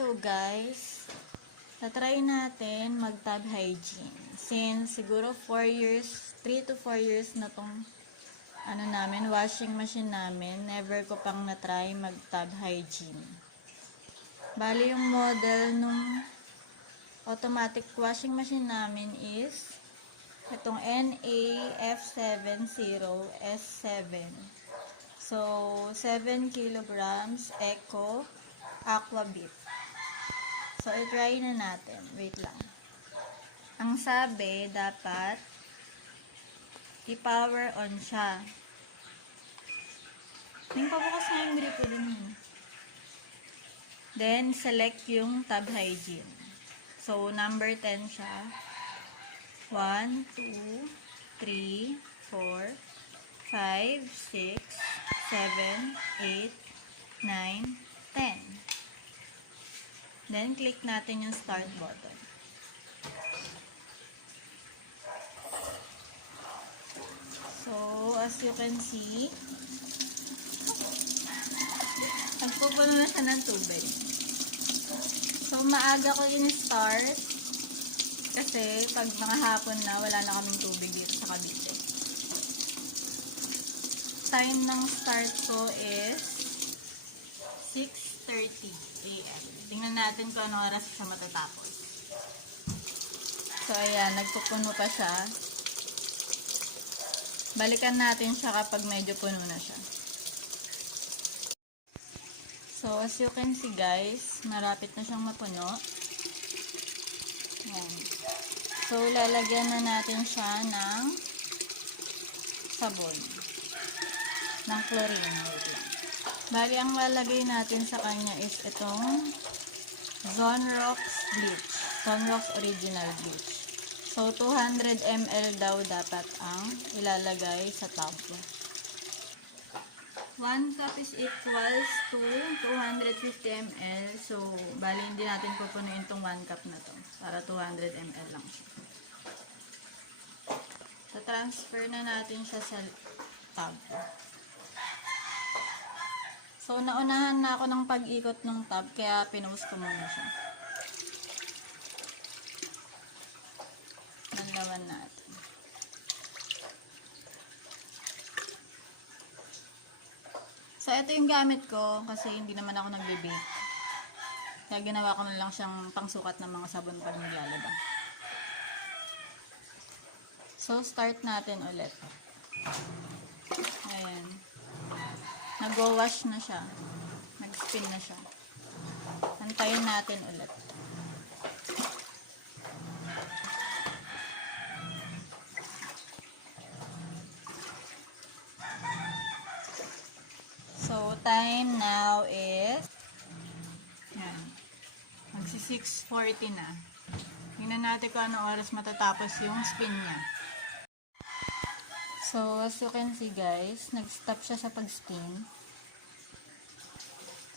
So guys, tatry natin mag-tub hygiene. Since siguro 4 years, 3 to 4 years na tong washing machine namin, never ko pang na-try mag-tub hygiene. Bali yung model nung automatic washing machine namin is itong NA-F70S7. So, 7 kilograms Eco Aquabit. So, i-try na natin. Wait lang. Ang sabi, dapat i-power on siya. Yung pabukas na yung gripo din. Then, select yung tub hygiene. So, number 10 siya. 1, 2, 3, 4, 5, 6, 7, 8, 9, 10. Then, click natin yung start button. So, as you can see, nagpupuno na siya ng tubig. So, maaga ko yung start kasi pag mga hapon na, wala na kaming tubig dito sa Cavite. Time ng start ko is 6:30 AM. Tingnan natin kung anong oras siya matatapos. So, ayan, nagpupuno pa siya. Balikan natin siya kapag medyo puno na siya. So, as you can see guys, malapit na siyang mapuno. Ayan. So, lalagyan na natin siya ng sabon. Ng chlorine. Wait lang. Bali, ang lalagay natin sa kanya is itong Zonrox Bleach. Zonrox Original Bleach. So, 200 ml daw dapat ang ilalagay sa tub. 1 cup is equals to 250 ml. So, bali, hindi natin pupunuin itong 1 cup na to. Para 200 ml lang siya. Tatransfer na natin siya sa tub. So, naunahan na ako ng pag-ikot ng tub, kaya pinost ko muna siya. Nanlawan natin. So, ito yung gamit ko kasi hindi naman ako nagbe-bake. Kaya ginawa ko na lang siyang pangsukat ng mga sabon pag naglalaba. So, start natin ulit. Ayan. Nag-wash na siya. Nag-spin na siya. Antayin natin ulit. So, time now is magsi-6:40 na. Tingnan natin kung anong oras matatapos yung spin niya. So, as you can see guys, nag-stop siya sa pag-spin.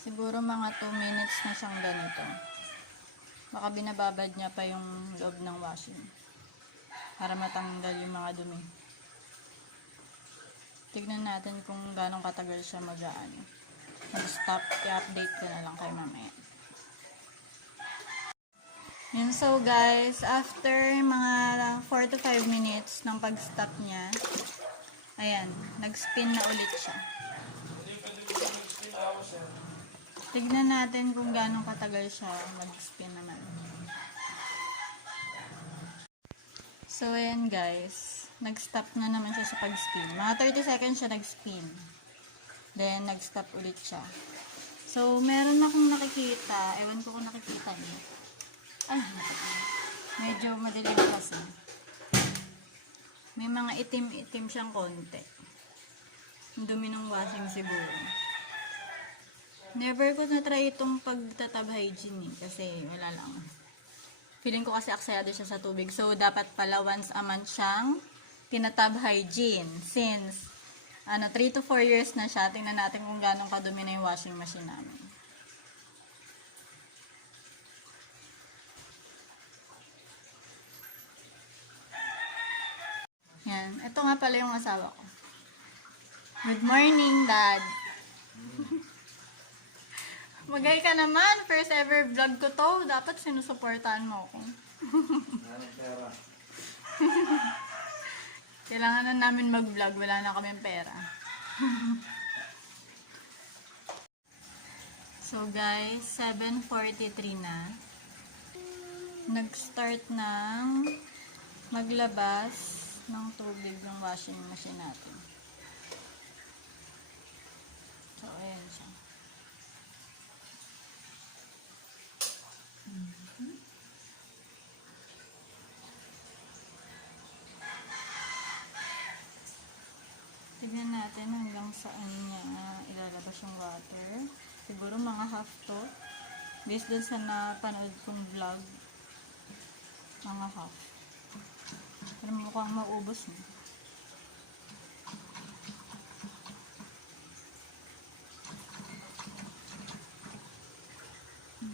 Siguro mga 2 minutes na siyang ganito. Baka binababad niya pa yung loob ng washing. Para matanggal yung mga dumi. Tignan natin kung gano'ng katagal siya mag-stop. I-update ko na lang kayo mamaya. Yun, so guys, after mga 4 to 5 minutes ng pag-stop niya, ayan, nag-spin na ulit siya. Tignan natin kung gano'ng katagal siya mag-spin naman. So, ayan guys, nag-stop na naman siya sa pag-spin. Mga 30 seconds siya nag-spin. Then, nag-stop ulit siya. So, meron akong nakikita. Ewan ko kung nakikita niyo. Ay, medyo madilim kasi. May mga itim-itim siyang konti. Ang dumi ng washing siguro. Never ko na-try itong pagtatab hygiene kasi wala lang. Feeling ko kasi aksayado siya sa tubig. So, dapat pala once a month siyang tinatab hygiene. Since 3 to 4 years na siya, tingnan natin kung gano'ng kadumi na yung washing machine namin. Yan. Ito nga pala yung asawa ko. Good morning, Dad. Magay ka naman. First ever vlog ko to. Dapat sinusuportahan mo ako. Pera. Kailangan na namin mag-vlog. Wala na kaming pera. So guys, 7:43 na. Nag-start ng maglabas ng tubig ng washing machine natin. So, ayan siya. Tignan natin hanggang saan niya ilalabas yung water. Siguro mga half to. Based dun sa napanood kong vlog, mga half. Pero mukhang maubos na.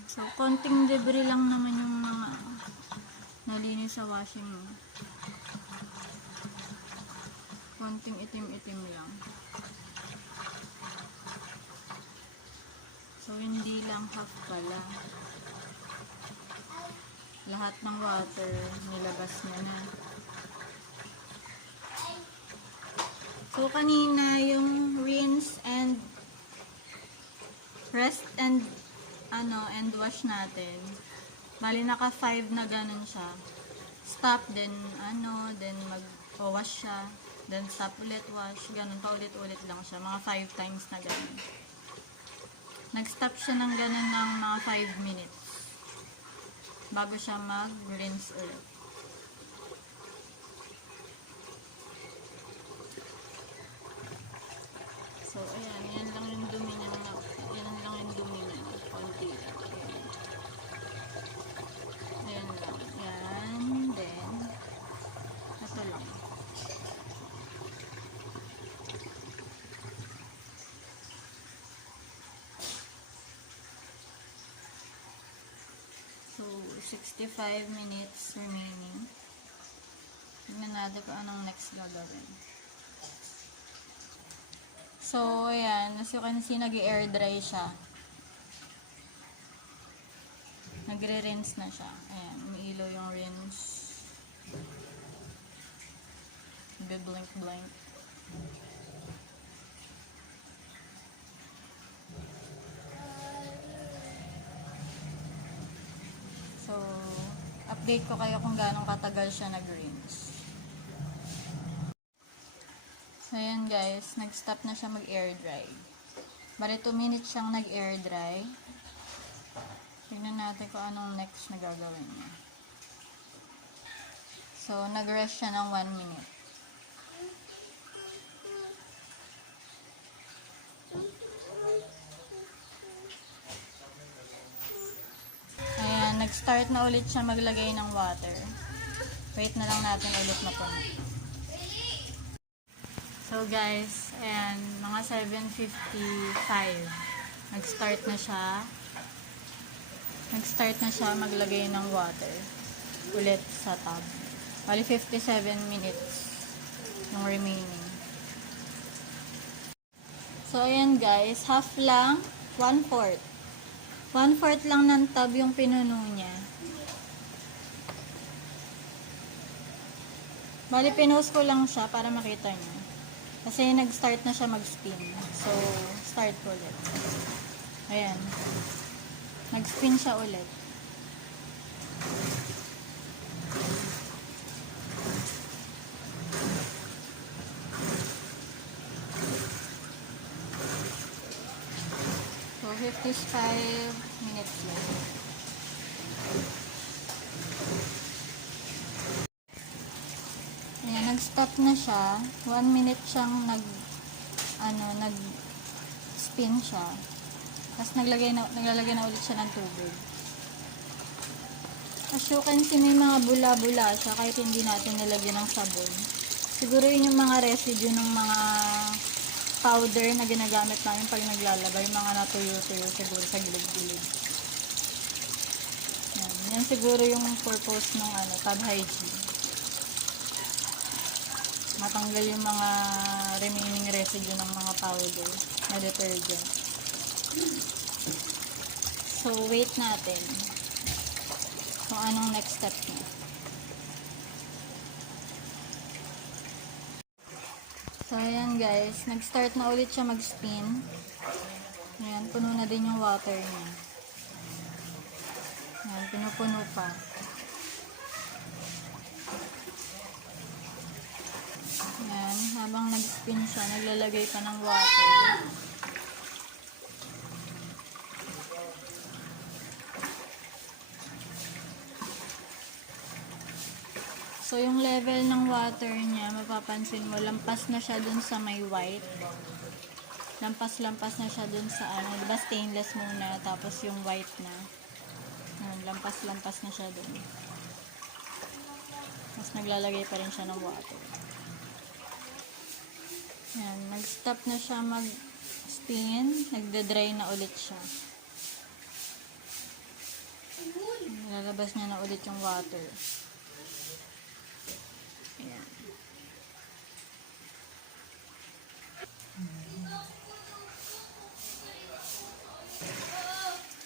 So, konting debris lang naman yung mga nalinis sa washing mo. Konting itim-itim lang. So, hindi lang half pala. Lahat ng water, nilabas niya na. So, kanina yung rinse and wash natin. Bali, naka 5 na ganun siya. Stop, then mag-wash siya. Then, stop ulit, wash. Ganun, paulit-ulit lang siya. Mga 5 times na ganun. Nag-stop siya ng ganun ng mga 5 minutes. Bago siya mag-rinse ulit. So, ayan. Yan lang yung dumi niya. Yan lang yung dumi niya. Konti lang. Ayan lang. Yan. Then, ito lang. So, 65 minutes remaining. Tignan natin kung anong next gagawin. So, ayan. As you can see, nag-air dry siya. Nagre-rinse na siya. Ayan. Umiilaw yung rinse. Blink-blink. So, update ko kayo kung gaano katagal siya nag-rinse. So, ayan guys, nag-stop na siya mag-air dry. Bali, 2 minutes siyang nag-air dry. Tingnan natin kung anong next na gagawin niya. So, nag-rest siya ng 1 minute. Ayan, nag-start na ulit siya maglagay ng water. Wait na lang natin ulit mapuno. So guys, ayan, mga 7:55. Nag-start na siya maglagay ng water ulit sa tub. Bali 57 minutes yung remaining. So ayan guys, half lang, 1/4. 1/4 lang ng tub yung pinuno niya. Bali pinost ko lang siya para makita niyo. Kasi nag-start na siya mag-spin. So, start ko ulit. Ayan. Nag-spin siya ulit. So, 55 minutes left. Ayan, nag-stop na siya. 1 minute siyang nag-spin siya. Tapos naglalagay na ulit siya ng tubig. As you can see, may mga bula-bula siya kahit hindi natin nilagyan ng sabon. Siguro yun yung mga residue ng mga powder na ginagamit namin pag naglalaba. Yung mga natuyo-tuyo siguro sa gilid-gilid. Yan siguro yung purpose ng tub hygiene. Matanggal yung mga remaining residue ng mga powder na detergent. So, wait natin kung anong next step niya. So, ayan guys. Nag-start na ulit siya mag-spin. Ayan, puno na din yung water niya. Ayan, pinupuno pa. Ayan, habang nag-spin siya, naglalagay pa ng water. So, yung level ng water niya, mapapansin mo, lampas na siya dun sa may white. Lampas-lampas na siya dun sa ano, diba stainless muna, tapos yung white na. Lampas-lampas na siya dun. Tapos naglalagay pa rin siya ng water. Yan, nag-stop na siya mag-spin, nagda-dry na ulit siya. Lalabas niya na ulit yung water. Ayan.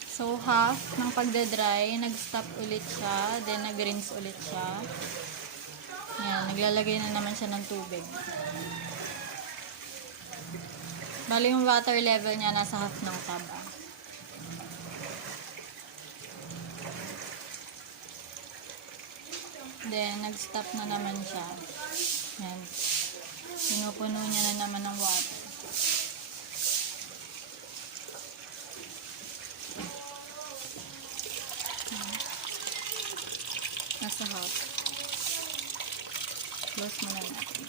So, half ng pagdadry, nag-stop ulit siya, then nag-rinse ulit siya. Ayan, naglalagay na naman siya ng tubig. Bali yung water level niya nasa half ng tub. Then, nag-stop na naman siya. Ayan. Pinupuno niya na naman ng water. Nasa half. Close mo na natin.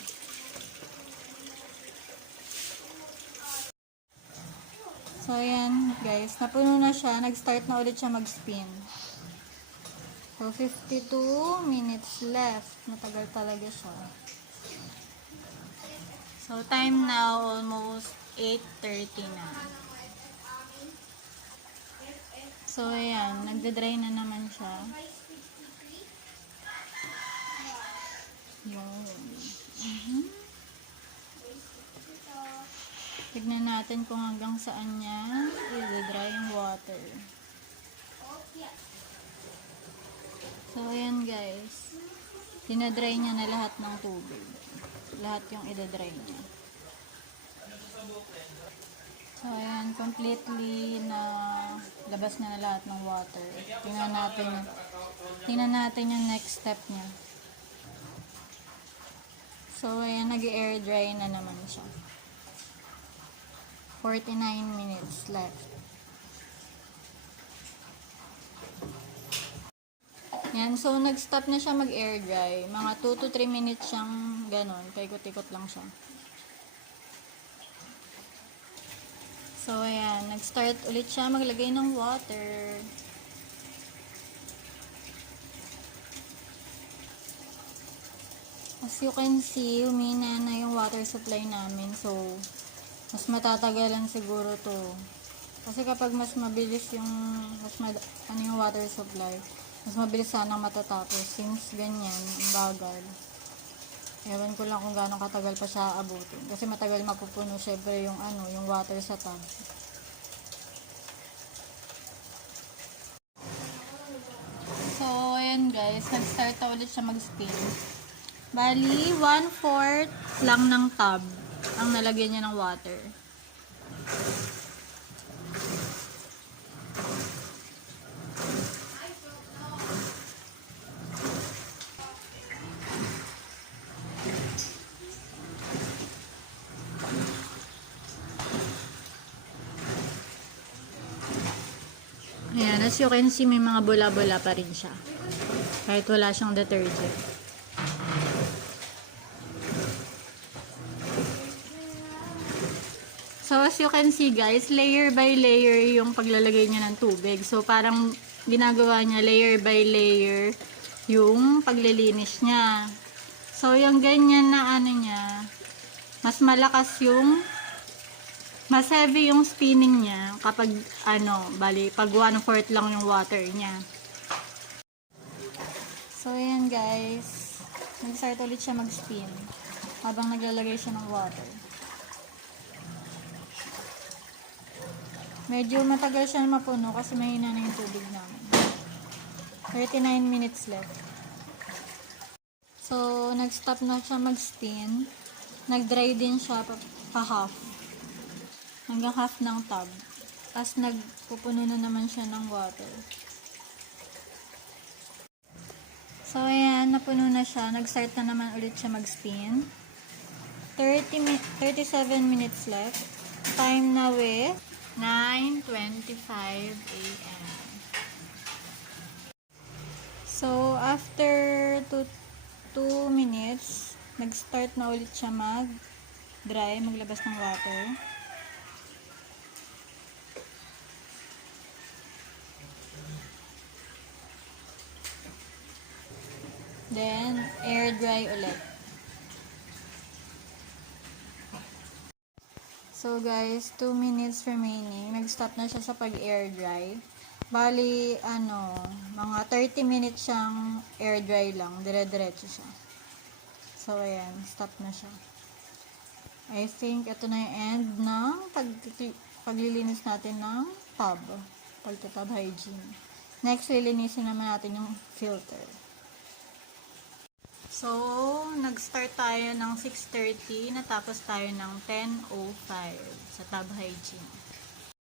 So, ayan guys. Napuno na siya. Nag-start na ulit siya mag-spin. So, 52 minutes left. Matagal talaga siya. So, time now almost 8:30 na. So, ayan. Nagda-dry na naman siya. Yun. Tignan natin kung hanggang saan niya i-dry yung water. So, ayan guys. Dinadry niya na lahat ng tubig. Lahat yung idadry niya. So, ayan. Completely na labas na lahat ng water. Tingnan natin yung next step niya. So, ayan. Nag-air dry na naman siya. 49 minutes left. Yan, so nag-stop na siya mag-air dry. Mga 2 to 3 minutes siyang ganon. Paikot-ikot lang siya. So, ayan. Nag-start ulit siya maglagay ng water. As you can see, humina na yung water supply namin. So, mas matatagalan siguro to. Kasi kapag mas mabilis yung, yung water supply, mas mabilis sanang matatapos. Since ganyan, bagal. Ewan ko lang kung gaano katagal pa siya abutin. Kasi matagal mapupuno syempre yung yung water sa tub. So, ayan guys. Nag-start na ulit siya mag-spin. Bali, 1/4 lang ng tub ang nalagyan niya ng water. Ayan, as you can see, may mga bula-bula pa rin siya. Kahit wala siyang detergent. So, as you can see guys, layer by layer yung paglalagay niya ng tubig. So, parang ginagawa niya layer by layer yung paglilinis niya. So, yung ganyan na niya, mas malakas yung mas heavy yung spinning niya kapag bali, pag 1/4 lang yung water niya. So, ayan guys. Nag-start ulit siya mag-spin habang naglalagay siya ng water. Medyo matagal siya mapuno kasi mahina na yung tubig namin. 39 minutes left. So, nag-stop na siya mag-spin. Nag-dry din siya pa-half. Hanggang half ng tub. Tapos nagpupuno na naman siya ng water. So, ayan, napuno na siya. Nag-start na naman ulit siya mag-spin. 37 minutes left. Time na with 9:25 a.m. So, after 2 minutes, nag-start na ulit siya mag-dry, maglabas ng water. Then, air dry ulit. So guys, 2 minutes remaining. Nag-stop na siya sa pag-air dry. Bali, mga 30 minutes siyang air dry lang. Dire-diretso siya. So, ayan. Stop na siya. I think ito na yung end ng paglilinis natin ng tub. Pagta-tub hygiene. Next, lilinisin naman natin yung filter. So, nag-start tayo ng 6:30, natapos tayo ng 10:05 sa tub hygiene.